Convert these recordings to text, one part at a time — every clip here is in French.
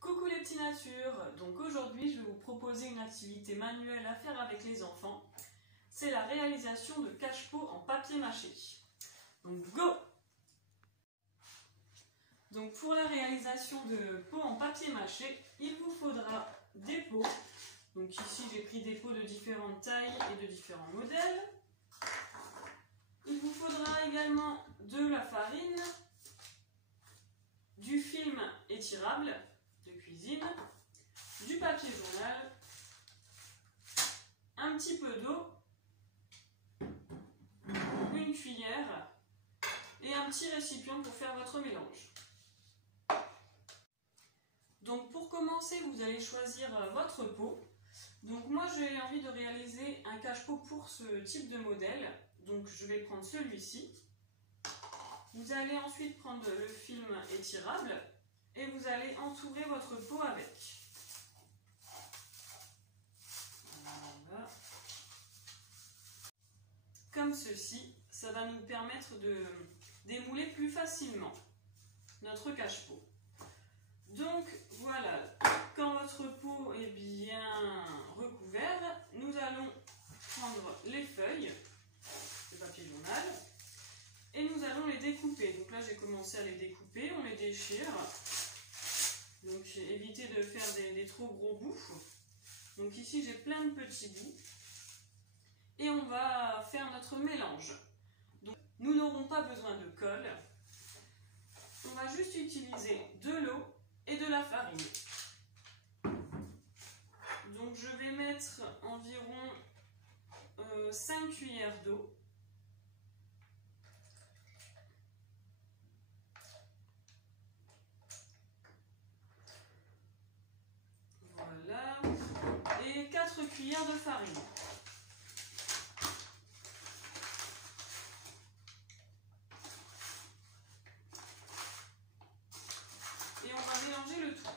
Coucou les petits natures, donc aujourd'hui je vais vous proposer une activité manuelle à faire avec les enfants. C'est la réalisation de cache-pot en papier mâché. Donc go! Donc pour la réalisation de pots en papier mâché, il vous faudra des pots. Donc ici j'ai pris des pots de différentes tailles et de différents modèles. Il vous faudra également de la farine, du film étirable de cuisine, du papier journal, un petit peu d'eau, une cuillère et un petit récipient pour faire votre mélange. Donc pour commencer, vous allez choisir votre pot. Donc moi j'ai envie de réaliser un cache-pot pour ce type de modèle. Donc je vais prendre celui-ci. Vous allez ensuite prendre le film étirable et vous allez entourer votre pot avec. Voilà. Comme ceci, ça va nous permettre de démouler plus facilement notre cache-pot. Donc voilà, quand votre pot est bien recouvert, nous allons prendre les feuilles de papier journal et nous allons les découper. Donc là j'ai commencé à les découper, on les déchire. Donc évitez de faire des trop gros bouts. Donc ici j'ai plein de petits bouts et on va faire notre mélange. Donc nous n'aurons pas besoin de colle, on va juste utiliser de l'eau et de la farine. Donc je vais mettre environ 5 cuillères d'eau. Voilà. Et 4 cuillères de farine. Et on va mélanger le tout.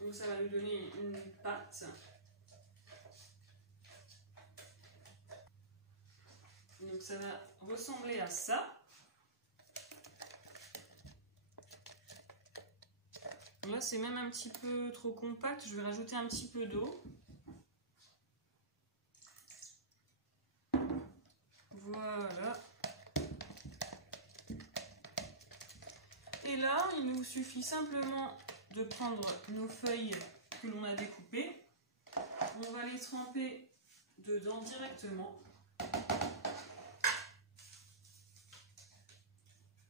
Donc ça va nous donner une pâte. Donc ça va ressembler à ça. Là c'est même un petit peu trop compact, je vais rajouter un petit peu d'eau. Voilà. Et là, il nous suffit simplement de prendre nos feuilles que l'on a découpées. On va les tremper dedans directement.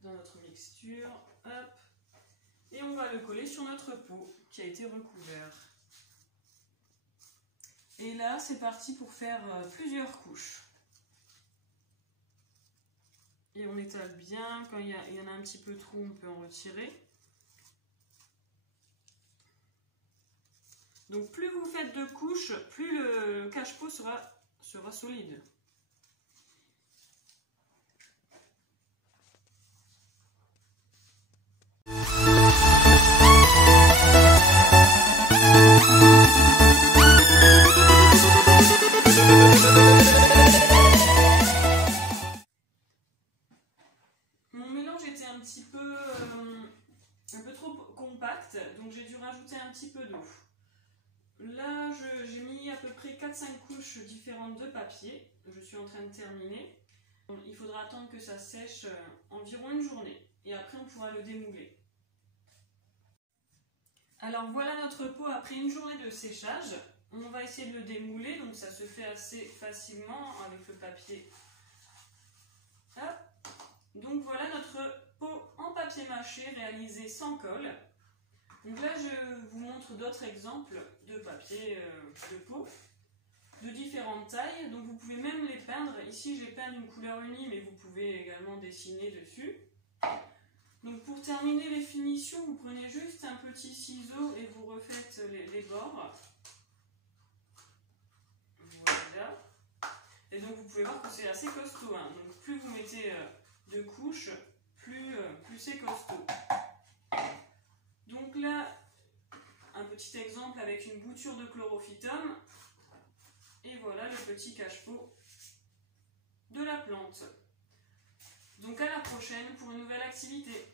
Dans notre mixture. Hop. Et on va le coller sur notre pot qui a été recouvert. Et là, c'est parti pour faire plusieurs couches. Et on étale bien, quand il y en a un petit peu trop, on peut en retirer. Donc plus vous faites de couches, plus le cache-pot sera solide. Mon mélange était un peu trop compact, donc j'ai dû rajouter un petit peu d'eau. Là, j'ai mis à peu près 4-5 couches différentes de papier. Je suis en train de terminer. Il faudra attendre que ça sèche environ une journée. Et après, on pourra le démouler. Alors voilà notre pot après une journée de séchage. On va essayer de le démouler. Donc ça se fait assez facilement avec le papier. Hop. Donc voilà notre pot en papier mâché réalisé sans colle. Donc là, je vous montre d'autres exemples de papier de pot de différentes tailles. Donc vous pouvez même les peindre. Ici, j'ai peint d'une couleur unie, mais vous pouvez également dessiner dessus. Donc pour terminer les finitions, vous prenez juste un petit ciseau et vous refaites les bords. Voilà. Et donc vous pouvez voir que c'est assez costaud. Hein. Donc plus vous mettez de couches, plus c'est costaud. Donc là, un petit exemple avec une bouture de chlorophytum. Et voilà le petit cache-pot de la plante. Donc à la prochaine pour une nouvelle activité.